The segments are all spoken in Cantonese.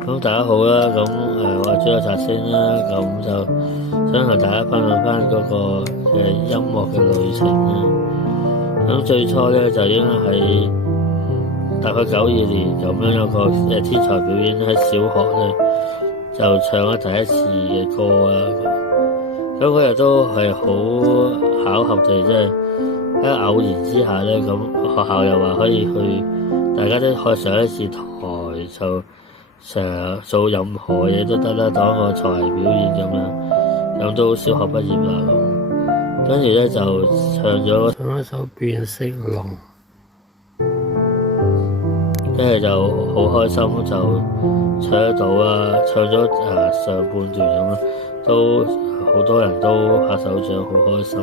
咁大家好啦，咁我係朱一澤先啦，咁就想同大家分享翻嗰個音樂嘅旅程啦。咁最初咧就應該係大概92年咁樣有個天才表演喺小學咧就唱咗第一次嘅歌啊。咁嗰日都係好巧合地，即係喺偶然之下咧，咁學校又話可以去，大家都可以上一次台就成日做任何嘢都得啦，當個才藝表演咁樣，咁都小學畢業啦。跟住咧就唱咗一首《變色龍》，跟住就好開心，就唱得到啦，唱咗上半段咁啦，都好多人都拍手掌，好開心。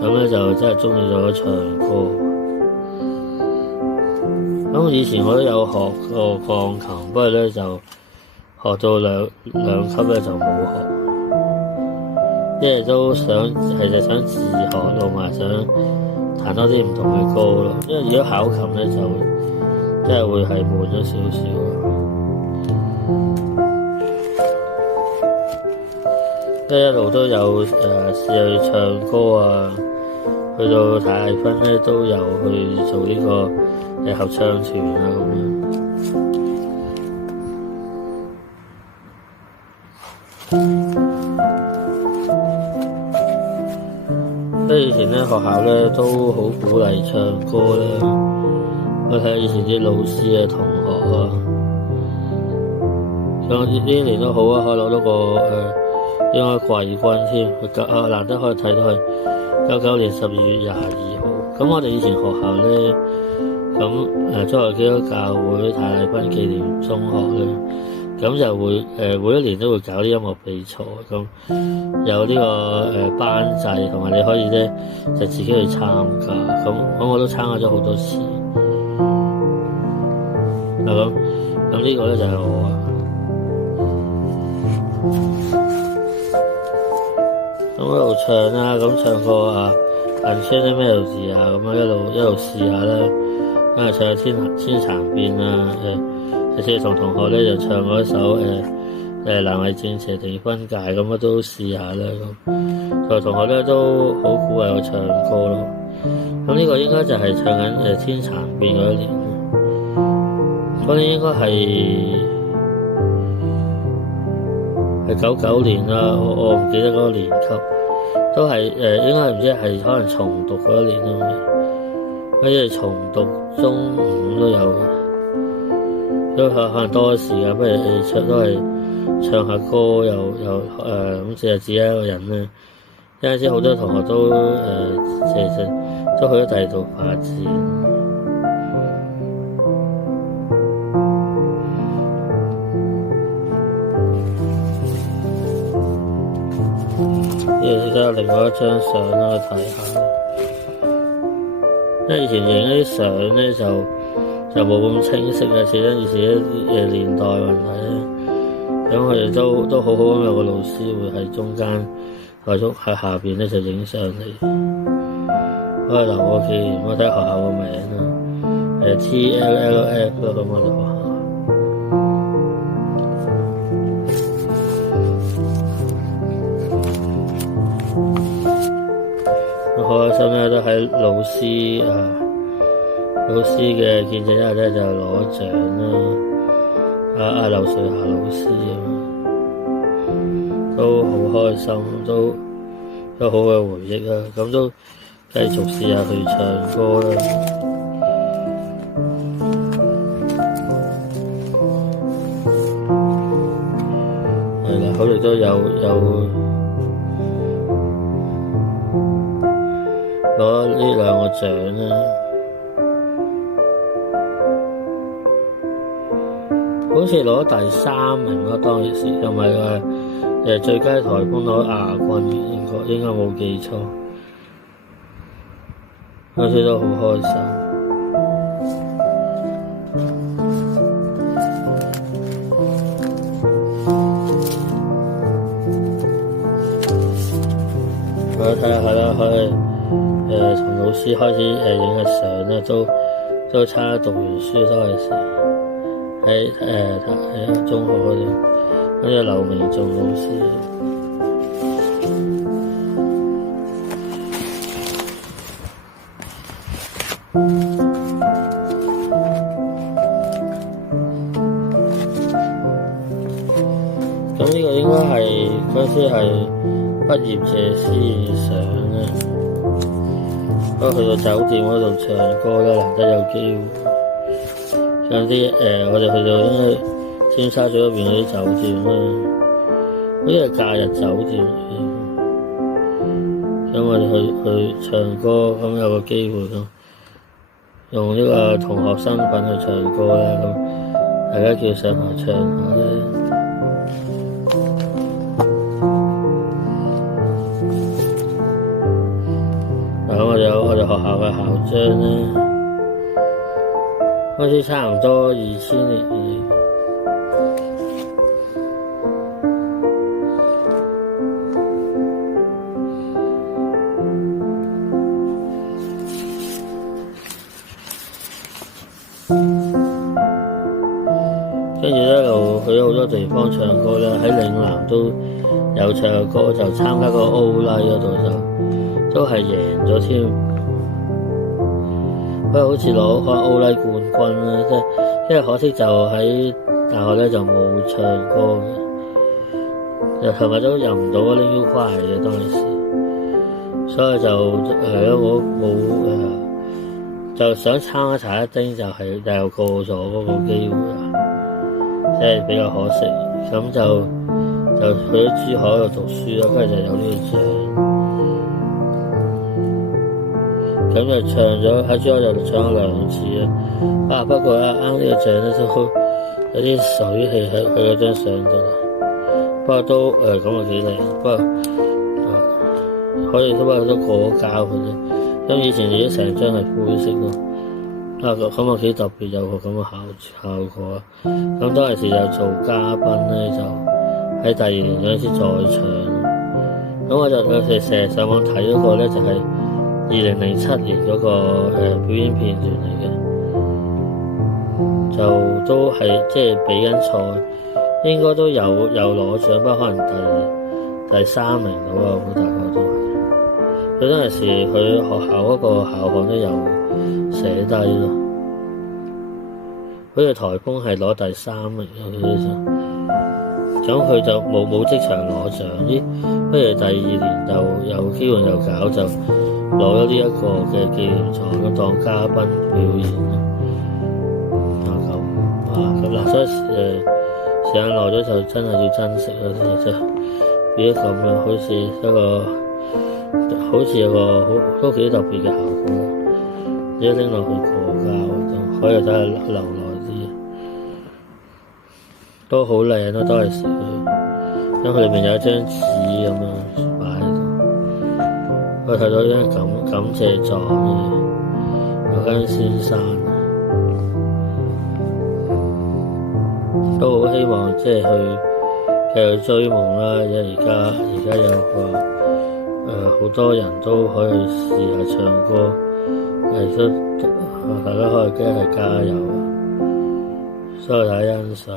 咁咧就真係鍾意咗唱歌。咁以前我都有學過鋼琴，不過咧就學到兩級咧就冇學，因為都想係想自學，同埋想彈多啲唔同嘅歌咯。因為如果考琴咧就真係會係悶咗少少。即係一路都有試去唱歌啊，去到太藝分咧都有去做呢個合唱團啊咁樣。即係以前咧學校咧都好鼓勵唱歌啦。我睇下以前啲老師啊、同學啊，咁呢年都好啊，可以攞到個應該季軍添。難得可以睇到係99年12月22號。咁我哋以前學校咧，咁作為基督教會太藝分紀念中學咧，咁就會每一年都會搞啲音樂比賽，咁有呢個班制，同埋你可以咧就自己去參加。咁我都參加咗好多次。咁呢個咧就係我啊。咁一路唱啦，咁唱過Unchained Melody啊，咁樣一路試下啦。咁啊唱下天蠶變啊，有次同同學咧就唱過一首難為正邪定分界，咁都試下啦。咁同學咧都好鼓勵我唱歌咯。咁呢個應該就係唱緊天蠶變嗰一年。嗰年應該係99年啦，我唔記得嗰個年級，都係應該唔知係可能重讀嗰一年咯，因為重讀中五都有嘅，因為可能多時間，不如都係唱下歌，又咁試下自己一個人咧。有陣時好多同學都其實都去咗第二度發展。而家有另外一張相啦，睇下。因為以前影啲相咧就冇咁清晰啊，始終以前啲年代問題咧。咁我哋都好好咁，有個老師會喺中間，喺下邊咧就影上嚟。我係劉國健，我睇學校個名啦，TLLF 咯，咁我哋學校。好開心咧，都喺老師嘅見證之下咧就攞獎啦。劉瑞霞老師都好開心，都好嘅回憶啦。咁都繼續試下去唱歌啦。係啦，佢哋都有攞呢2個獎啦，好似攞第3名咯，當時同埋最佳台風攞亞軍，應該冇記錯，好似都好開心。我睇下係啦，從老師開始影下相啦，都差讀完書都係時，喺中學嗰度，跟住劉明做老師。咁呢個應該係嗰時係畢業謝師上嘅，不過去到酒店嗰度唱歌咧，難得有機會。唱啲我哋去到應該尖沙咀嗰邊嗰啲酒店啦，嗰啲係假日酒店嚟嘅。咁我哋去唱歌，咁有個機會咁，用呢個同學身份去唱歌咧，咁大家叫上台唱下咧。嗱，我哋學校嘅校章咧，開始差唔多2000年嘅。跟住一路去咗好多地方唱歌咧，喺嶺南都有唱歌，就參加個歐拉嗰度都係贏咗添。不過好似攞開歐拉冠軍啦，即係可惜就喺大學咧就冇唱歌嘅，又同埋都入唔到嗰啲 U 跨嘅當時，所以就我冇就想參加茶一丁，就又過咗嗰個機會啦，即係比較可惜。咁就去咗珠海度讀書啦，跟住就有呢個獎。咁就唱咗喺珠海就唱咗2次啦。不過啱呢個獎咧都有啲水氣喺佢嗰張相度，不過都咁啊幾靚。不過可以都過咗膠嘅啫，因為以前自己成張係灰色咯。咁啊幾特別，有個咁嘅效果。咁當時就做嘉賓咧，就喺第2年嗰陣時再唱。咁我就成日上網睇嗰個咧，就係2007年嗰個表演片段嚟嘅，就都係即係比緊賽，應該都有攞獎，不過可能第3名到啊，大概都係。佢當時佢學校嗰個校刊都有寫低咯，好似颱風係攞第3名嘅，咁佢就冇即場攞獎，不如第2年就有機會又搞就攞咗呢一個嘅紀念賽，咁當嘉賓表演咯。咁嗱，所以時間耐咗就真係要珍惜咯，即係變咗咁樣，好似有個都幾特別嘅效果。一拎落去過膠，可以等佢留耐啲，都好靚咯，都係時佢，因為佢裏面有一張紙咁樣擺喺度。我睇到一張感謝狀嘅，有間先生，都好希望即係去繼續追夢啦。因為而家有個好多人都可以試下唱歌，大家可以一齊加油，所以大家欣賞。